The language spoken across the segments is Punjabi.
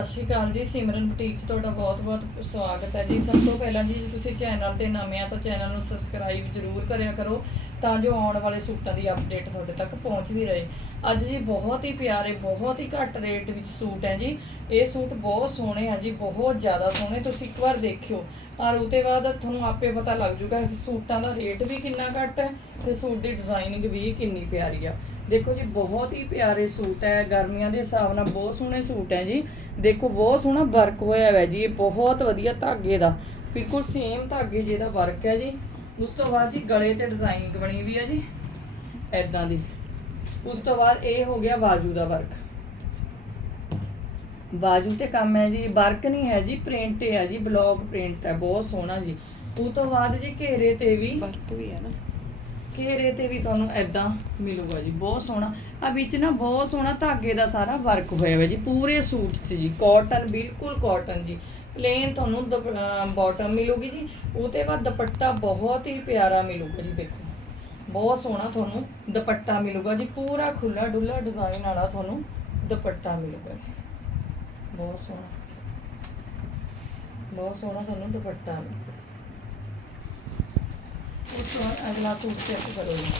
ਸਤਿ ਸ਼੍ਰੀ ਅਕਾਲ ਜੀ, ਸਿਮਰਨ ਬੁਟੀਕ 'ਚ ਤੁਹਾਡਾ ਬਹੁਤ-ਬਹੁਤ ਸਵਾਗਤ ਹੈ ਜੀ। ਸਭ ਤੋਂ ਪਹਿਲਾਂ ਜੀ, ਜੇ ਤੁਸੀਂ ਚੈਨਲ ਤੇ ਨਵੇਂ ਆ ਤਾਂ ਚੈਨਲ ਨੂੰ ਸਬਸਕ੍ਰਾਈਬ ਜ਼ਰੂਰ ਕਰਿਆ ਕਰੋ ਤਾਂ ਜੋ ਆਉਣ ਵਾਲੇ ਸੂਟਾਂ ਦੀ ਅਪਡੇਟ ਤੁਹਾਡੇ ਤੱਕ ਪਹੁੰਚਦੀ ਰਹੇ। ਅੱਜ ਜੀ ਬਹੁਤ ਹੀ ਪਿਆਰੇ, ਬਹੁਤ ਹੀ ਘੱਟ ਰੇਟ ਵਿੱਚ ਸੂਟ ਹੈ ਜੀ। ਇਹ ਸੂਟ ਬਹੁਤ ਸੋਹਣੇ ਆ ਜੀ, ਬਹੁਤ ਜ਼ਿਆਦਾ ਸੋਹਣੇ। ਤੁਸੀਂ ਇੱਕ ਵਾਰ ਦੇਖਿਓ। ਔਰ ਉਹਦੇ ਬਾਅਦ ਤੁਹਾਨੂੰ ਆਪੇ ਪਤਾ ਲੱਗ ਜੂਗਾ ਕਿ ਸੂਟਾਂ ਦਾ ਰੇਟ ਵੀ ਕਿੰਨਾ ਘੱਟ ਹੈ ਤੇ ਸੂਟ ਦੀ ਡਿਜ਼ਾਈਨਿੰਗ ਵੀ ਕਿੰਨੀ ਪਿਆਰੀ ਆ। ਦੇਖੋ ਜੀ, ਬਹੁਤ ਹੀ ਪਿਆਰੇ ਸੂਟ ਹੈ, ਗਰਮੀਆਂ ਦੇ ਹਿਸਾਬ ਨਾਲ ਬਹੁਤ ਸੋਹਣੇ ਸੂਟ ਹੈ ਜੀ। ਦੇਖੋ, ਬਹੁਤ ਸੋਹਣਾ ਵਰਕ ਹੋਇਆ ਹੈ ਜੀ, ਇਹ ਬਹੁਤ ਵਧੀਆ ਧਾਗੇ ਦਾ। ਬਿਲਕੁਲ ਸੇਮ ਧਾਗੇ ਜਿਹਦਾ ਵਰਕ ਹੈ ਜੀ। ਉਸ ਤੋਂ ਬਾਅਦ ਜੀ ਗਲੇ ਤੇ ਡਿਜ਼ਾਈਨਿੰਗ ਬਣੀ ਵੀ ਹੈ ਜੀ ਐਦਾਂ ਦੀ। ਉਸ ਤੋਂ ਬਾਅਦ ਇਹ ਹੋ ਗਿਆ ਬਾਜੂ ਦਾ ਵਰਕ ਬਾਜੂ ਤੇ ਕੰਮ ਹੈ ਜੀ ਵਰਕ ਨਹੀਂ ਹੈ ਜੀ ਪ੍ਰਿੰਟ ਹੈ ਜੀ ਬਲੌਕ ਪ੍ਰਿੰਟ ਹੈ, ਬਹੁਤ ਸੋਹਣਾ ਜੀ। ਉਹ ਤੋਂ ਬਾਅਦ ਜੀ ਘੇਰੇ ਤੇ ਵੀ ਵਰਕ ਵੀ ਹੈ ਨਾ। ਘੇਰੇ ਤੇ ਵੀ ਤੁਹਾਨੂੰ ਐਦਾਂ ਮਿਲੂਗਾ ਜੀ, ਬਹੁਤ ਸੋਹਣਾ। ਆ ਵਿੱਚ ਨਾ ਬਹੁਤ ਸੋਹਣਾ ਧਾਗੇ ਦਾ ਸਾਰਾ ਵਰਕ ਹੋਇਆ ਹੋਇਆ ਜੀ, ਪੂਰੇ ਸੂਟ 'ਚ ਜੀ ਕਾਟਨ ਬਿਲਕੁਲ ਕਾਟਨ ਜੀ। ਪਲੇਨ ਤੁਹਾਨੂੰ ਬਾਟਮ ਮਿਲੂਗੀ ਜੀ, ਉਹਦੇ ਬਾਅਦ ਦੁਪੱਟਾ ਬਹੁਤ ਹੀ ਪਿਆਰਾ ਮਿਲੂਗਾ ਜੀ, ਦੇਖੋ। ਬਹੁਤ ਸੋਹਣਾ ਤੁਹਾਨੂੰ ਦੁਪੱਟਾ ਮਿਲੂਗਾ ਜੀ, ਪੂਰਾ ਖੁੱਲਾ ਡੁੱਲਾ ਡਿਜ਼ਾਈਨ ਵਾਲਾ ਤੁਹਾਨੂੰ ਦੁਪੱਟਾ ਮਿਲੂਗਾ ਜੀ। ਬਹੁਤ ਸੋਹਣਾ। ਬਹੁਤ ਸੋਹਣਾ ਤੁਹਾਨੂੰ ਦੁਪੱਟਾ ਮਿਲੂਗਾ ਉਸ ਤੋਂ ਅਗਲਾ ਸੂਟ ਚੈੱਕ ਕਰੋ ਜੀ।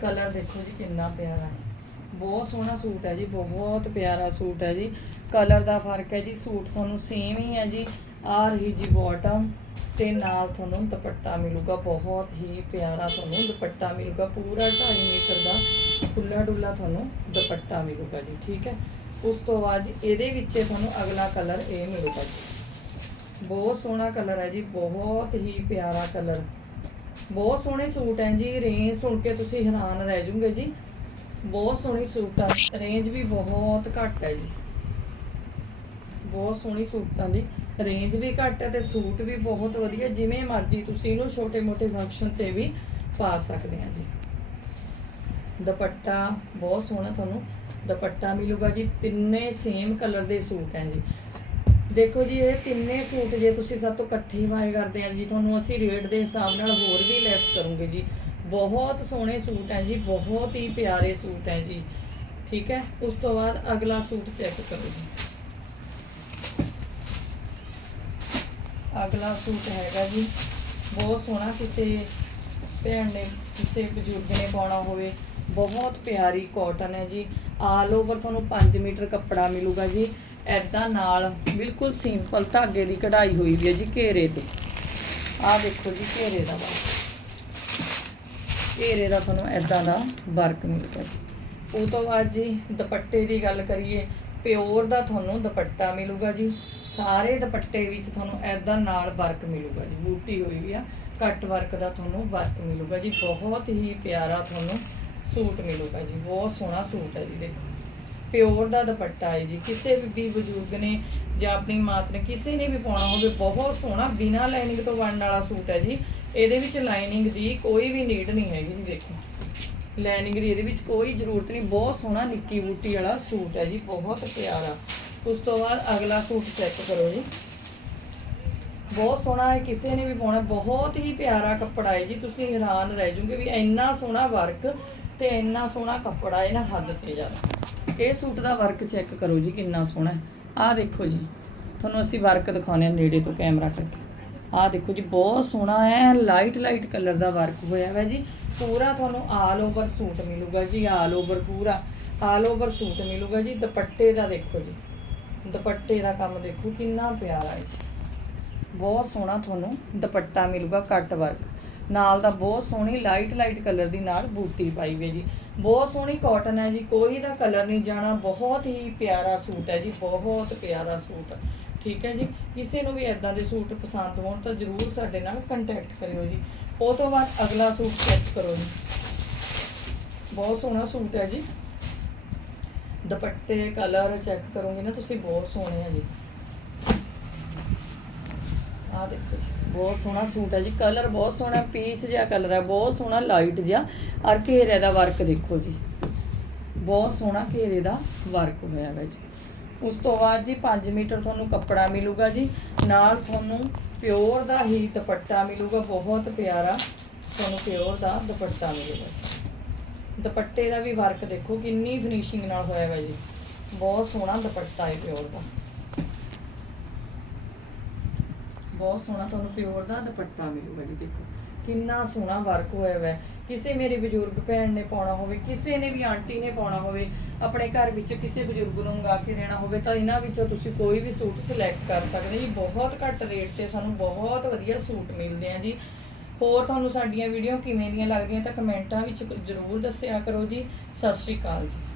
ਕਲਰ ਦੇਖੋ ਜੀ ਕਿੰਨਾ ਪਿਆਰਾ ਹੈ। ਬਹੁਤ ਸੋਹਣਾ ਸੂਟ ਹੈ ਜੀ, ਬਹੁਤ ਪਿਆਰਾ ਸੂਟ ਹੈ ਜੀ। ਕਲਰ ਦਾ ਫ਼ਰਕ ਹੈ ਜੀ, ਸੂਟ ਤੁਹਾਨੂੰ ਸੇਮ ਹੀ ਹੈ ਜੀ। ਆ ਰਹੀ ਜੀ ਬਾਟਮ ਤੇ ਨਾਲ ਤੁਹਾਨੂੰ ਦੁਪੱਟਾ ਮਿਲੂਗਾ, ਬਹੁਤ ਹੀ ਪਿਆਰਾ ਤੁਹਾਨੂੰ ਦੁਪੱਟਾ ਮਿਲੂਗਾ, ਪੂਰਾ 2.5 ਮੀਟਰ ਦਾ ਖੁੱਲਾ ਡੁੱਲਾ ਤੁਹਾਨੂੰ ਦੁਪੱਟਾ ਮਿਲੂਗਾ ਜੀ, ਠੀਕ ਹੈ? ਉਸ ਤੋਂ ਬਾਅਦ ਜੀ ਇਹਦੇ ਵਿੱਚ ਤੁਹਾਨੂੰ ਅਗਲਾ ਕਲਰ ਇਹ ਮਿਲੂਗਾ ਜੀ। ਬਹੁਤ ਸੋਹਣਾ ਕਲਰ ਹੈ ਜੀ, ਬਹੁਤ ਹੀ ਪਿਆਰਾ ਕਲਰ। ਬਹੁਤ ਸੋਹਣੇ ਸੂਟ ਹੈ ਜੀ, ਰੇਂਜ ਸੁਣ ਕੇ ਤੁਸੀਂ ਹੈਰਾਨ ਰਹਿ ਜਾਓਗੇ ਜੀ। ਬਹੁਤ ਸੋਹਣੀ ਸੂਟਾਂ, ਰੇਂਜ ਵੀ ਬਹੁਤ ਘੱਟ ਹੈ ਜੀ। ਬਹੁਤ ਸੋਹਣੀ ਸੂਟਾਂ ਦੀ ਰੇਂਜ ਵੀ ਘੱਟ ਹੈ ਤੇ ਸੂਟ ਵੀ ਬਹੁਤ ਵਧੀਆ, ਜਿਵੇਂ ਮਰਜ਼ੀ ਤੁਸੀਂ ਇਹਨੂੰ ਛੋਟੇ-ਮੋਟੇ ਫੰਕਸ਼ਨ ਤੇ ਵੀ ਪਾ ਸਕਦੇ ਆ ਜੀ। ਦੁਪੱਟਾ ਬਹੁਤ ਸੋਹਣਾ ਤੁਹਾਨੂੰ, ਦੁਪੱਟਾ ਮਿਲੂਗਾ ਜੀ, ਤਿੰਨੇ ਸੇਮ ਕਲਰ ਦੇ ਸੂਟ ਹੈ ਜੀ। ਦੇਖੋ ਜੀ, ਇਹ ਤਿੰਨੇ ਸੂਟ ਜੇ ਤੁਸੀਂ ਸਭ ਤੋਂ ਇਕੱਠੇ ਬਾਏ ਕਰਦੇ ਆ ਜੀ, ਤੁਹਾਨੂੰ ਅਸੀਂ ਰੇਟ ਦੇ ਹਿਸਾਬ ਨਾਲ ਹੋਰ ਵੀ ਲੈਸ ਕਰੂੰਗੇ ਜੀ। ਬਹੁਤ ਸੋਹਣੇ ਸੂਟ ਹੈ ਜੀ, ਬਹੁਤ ਹੀ ਪਿਆਰੇ ਸੂਟ ਹੈ ਜੀ। ਠੀਕ ਹੈ, ਉਸ ਤੋਂ ਬਾਅਦ ਅਗਲਾ ਸੂਟ ਚੈੱਕ ਕਰੋ ਜੀ। ਅਗਲਾ ਸੂਟ ਹੈਗਾ ਜੀ। ਬਹੁਤ ਸੋਹਣਾ ਕਿਸੇ ਭੈਣ ਨੇ, ਕਿਸੇ ਬਜ਼ੁਰਗ ਨੇ ਪਾਉਣਾ ਹੋਵੇ। ਬਹੁਤ ਪਿਆਰੀ ਕਾਟਨ ਹੈ ਜੀ। ਆਲ ਓਵਰ ਤੁਹਾਨੂੰ 5 ਮੀਟਰ ਕੱਪੜਾ ਮਿਲੂਗਾ ਜੀ। ਐਦਾਂ ਨਾਲ ਬਿਲਕੁਲ ਸਿੰਪਲ ਧਾਗੇ ਦੀ ਕਢਾਈ ਹੋਈ ਵੀ ਹੈ ਜੀ ਘੇਰੇ ਤੇ। ਆਹ ਦੇਖੋ ਜੀ ਘੇਰੇ ਦਾ ਵਰਕ ਘੇਰੇ ਦਾ ਤੁਹਾਨੂੰ ਐਦਾਂ ਦਾ ਵਰਕ ਮਿਲੂਗਾ ਜੀ। ਉਹ ਤੋਂ ਬਾਅਦ ਜੀ ਦੁਪੱਟੇ ਦੀ ਗੱਲ ਕਰੀਏ, ਪਿਓਰ ਦਾ ਤੁਹਾਨੂੰ ਦੁਪੱਟਾ ਮਿਲੂਗਾ ਜੀ। ਸਾਰੇ ਦੁਪੱਟੇ ਵਿੱਚ ਤੁਹਾਨੂੰ ਐਦਾਂ ਨਾਲ ਵਰਕ ਮਿਲੂਗਾ ਜੀ, ਬੂਟੀ ਹੋਈ ਵੀ ਆ ਕੱਟ ਵਰਕ ਦਾ ਤੁਹਾਨੂੰ ਵਰਕ ਮਿਲੂਗਾ ਜੀ, ਬਹੁਤ ਹੀ ਪਿਆਰਾ ਤੁਹਾਨੂੰ ਸੂਟ ਮਿਲੂਗਾ ਜੀ, ਬਹੁਤ ਸੋਹਣਾ ਸੂਟ ਹੈ ਜੀ, ਦੇਖੋ। ਪਿਓਰ ਦਾ ਦੁਪੱਟਾ ਹੈ ਜੀ, ਕਿਸੇ ਵੀ ਬਜ਼ੁਰਗ ਨੇ ਜਾਂ ਆਪਣੀ ਮਾਤ ਨੇ ਕਿਸੇ ਨੇ ਵੀ ਪਾਉਣਾ ਹੋਵੇ, ਬਹੁਤ ਸੋਹਣਾ, ਬਿਨਾ ਲਾਈਨਿੰਗ ਤੋਂ ਬਣਨ ਵਾਲਾ ਸੂਟ ਹੈ ਜੀ, ਇਹਦੇ ਵਿੱਚ ਲਾਈਨਿੰਗ ਦੀ ਕੋਈ ਵੀ ਨੀਡ ਨਹੀਂ ਹੈਗੀ ਜੀ, ਦੇਖੋ। ਲਾਈਨਿੰਗ ਦੀ ਇਹਦੇ ਵਿੱਚ ਕੋਈ ਜ਼ਰੂਰਤ ਨਹੀਂ, ਬਹੁਤ ਸੋਹਣਾ ਨਿੱਕੀ ਬੂਟੀ ਵਾਲਾ ਸੂਟ ਹੈ ਜੀ, ਬਹੁਤ ਪਿਆਰਾ। ਉਸ ਤੋਂ ਬਾਅਦ ਅਗਲਾ ਸੂਟ ਚੈੱਕ ਕਰੋ ਜੀ। ਬਹੁਤ ਸੋਹਣਾ ਹੈ, ਕਿਸੇ ਨੇ ਵੀ ਪਾਉਣਾ, ਬਹੁਤ ਹੀ ਪਿਆਰਾ ਕੱਪੜਾ ਹੈ ਜੀ। ਤੁਸੀਂ ਹੈਰਾਨ ਰਹਿ ਜੂਗੇ ਵੀ ਇੰਨਾ ਸੋਹਣਾ ਵਰਕ ਤੇ ਇੰਨਾ ਸੋਹਣਾ ਕੱਪੜਾ ਹੈ ਨਾ ਹੱਦ ਤੇ ਜ਼ਿਆਦਾ। ਇਹ ਸੂਟ ਦਾ ਵਰਕ ਚੈੱਕ ਕਰੋ ਜੀ, ਕਿੰਨਾ ਸੋਹਣਾ ਹੈ। ਆਹ ਦੇਖੋ ਜੀ, ਤੁਹਾਨੂੰ ਅਸੀਂ ਵਰਕ ਦਿਖਾਉਂਦੇ ਹਾਂ ਨੇੜੇ ਤੋਂ ਕੈਮਰਾ ਕਰਕੇ। ਆਹ ਦੇਖੋ ਜੀ, ਬਹੁਤ ਸੋਹਣਾ ਹੈ ਲਾਈਟ ਲਾਈਟ ਕਲਰ ਦਾ ਵਰਕ ਹੋਇਆ ਹੋਇਆ ਜੀ। ਪੂਰਾ ਤੁਹਾਨੂੰ ਆਲ ਓਵਰ ਸੂਟ ਮਿਲੂਗਾ ਜੀ ਆਲ ਓਵਰ ਪੂਰਾ ਆਲ ਓਵਰ ਸੂਟ ਮਿਲੂਗਾ ਜੀ। ਦੁਪੱਟੇ ਦਾ ਦੇਖੋ ਜੀ। ਦੁਪੱਟੇ ਦਾ ਕੰਮ ਦੇਖੋ ਕਿੰਨਾ ਪਿਆਰਾ ਹੈ ਜੀ। ਬਹੁਤ ਸੋਹਣਾ ਤੁਹਾਨੂੰ ਦੁਪੱਟਾ ਮਿਲੂਗਾ ਕੱਟ ਵਰਕ। ਨਾਲ ਦਾ ਬਹੁਤ ਸੋਹਣੀ ਲਾਈਟ ਲਾਈਟ ਕਲਰ ਦੀ ਨਾਲ ਬੂਟੀ ਪਾਈ ਹੋਈ ਜੀ। ਬਹੁਤ ਸੋਹਣੀ ਕਾਟਨ ਹੈ ਜੀ, ਕੋਈ ਦਾ ਕਲਰ ਨਹੀਂ ਜਾਣਾ, ਬਹੁਤ ਹੀ ਪਿਆਰਾ ਸੂਟ ਹੈ ਜੀ, ਬਹੁਤ ਪਿਆਰਾ ਸੂਟ। ਠੀਕ ਹੈ ਜੀ, ਕਿਸੇ ਨੂੰ ਵੀ ਇਦਾਂ ਦੇ ਸੂਟ ਪਸੰਦ ਹੋਣ ਤਾਂ ਜਰੂਰ ਸਾਡੇ ਨਾਲ ਕੰਟੈਕਟ ਕਰਿਓ ਜੀ। ਉਹ ਤੋਂ ਬਾਅਦ ਅਗਲਾ ਸੂਟ ਚੈੱਕ ਕਰੋ ਜੀ। ਬਹੁਤ ਸੋਹਣਾ ਸੂਟ ਹੈ ਜੀ। ਦੁਪੱਟੇ, ਕਲਰ ਚੈੱਕ ਕਰੋਗੇ ਨਾ, ਤੁਸੀਂ ਬਹੁਤ ਸੋਹਣੇ ਆ ਜੀ। ਆਹ ਦੇਖੋ ਜੀ, ਬਹੁਤ ਸੋਹਣਾ ਸੂਟ ਹੈ ਜੀ। ਕਲਰ ਬਹੁਤ ਸੋਹਣਾ, ਪੀਚ ਜਿਹਾ ਕਲਰ ਹੈ ਬਹੁਤ ਸੋਹਣਾ, ਲਾਈਟ ਜਿਹਾ। ਔਰ ਘੇਰੇ ਦਾ ਵਰਕ ਦੇਖੋ ਜੀ। ਬਹੁਤ ਸੋਹਣਾ ਘੇਰੇ ਦਾ ਵਰਕ ਹੋਇਆ ਹੈ ਜੀ। ਉਸ ਤੋਂ ਬਾਅਦ ਜੀ 5 ਮੀਟਰ ਤੁਹਾਨੂੰ ਕੱਪੜਾ ਮਿਲੂਗਾ ਜੀ। ਨਾਲ ਤੁਹਾਨੂੰ ਪਿਓਰ ਦਾ ਹੀ ਦੁਪੱਟਾ ਮਿਲੂਗਾ, ਬਹੁਤ ਪਿਆਰਾ। ਤੁਹਾਨੂੰ ਪਿਓਰ ਦਾ ਦੁਪੱਟਾ ਮਿਲੂਗਾ। ਦੁਪੱਟੇ ਦਾ ਵੀ ਵਰਕ ਦੇਖੋ, ਕਿੰਨੀ ਫਿਨਿਸ਼ਿੰਗ ਨਾਲ ਹੋਇਆ ਹੈ ਜੀ। ਬਹੁਤ ਸੋਹਣਾ ਦੁਪੱਟਾ ਹੈ ਪਿਓਰ ਦਾ। ਬਹੁਤ ਸੋਹਣਾ ਤੁਹਾਨੂੰ ਪਿਓਰ ਦਾ ਦੁਪੱਟਾ ਮਿਲੂਗਾ ਜੀ, ਦੇਖੋ। ਕਿੰਨਾ ਸੋਹਣਾ ਵਰਕ ਹੋਇਆ ਹੋਇਆ ਕਿਸੇ ਮੇਰੀ ਬਜ਼ੁਰਗ ਭੈਣ ਨੇ ਪਾਉਣਾ ਹੋਵੇ, ਕਿਸੇ ਨੇ ਵੀ ਆਂਟੀ ਨੇ ਪਾਉਣਾ ਹੋਵੇ, ਆਪਣੇ ਘਰ ਵਿੱਚ ਕਿਸੇ ਬਜ਼ੁਰਗ ਨੂੰ ਮੰਗਾ ਕੇ ਦੇਣਾ ਹੋਵੇ, ਤਾਂ ਇਹਨਾਂ ਵਿੱਚੋਂ ਤੁਸੀਂ ਕੋਈ ਵੀ ਸੂਟ ਸਿਲੈਕਟ ਕਰ ਸਕਦੇ ਜੀ, ਬਹੁਤ ਘੱਟ ਰੇਟ ਤੇ ਸਾਨੂੰ ਬਹੁਤ ਵਧੀਆ ਸੂਟ ਮਿਲਦੇ ਆ ਜੀ। ਹੋਰ ਤੁਹਾਨੂੰ ਸਾਡੀਆਂ ਵੀਡੀਓ ਕਿਵੇਂ ਦੀਆਂ ਲੱਗਦੀਆਂ ਤਾਂ ਕਮੈਂਟਾਂ ਵਿੱਚ ਜ਼ਰੂਰ ਦੱਸਿਆ ਕਰੋ ਜੀ। ਸਤਿ ਸ਼੍ਰੀ ਅਕਾਲ ਜੀ।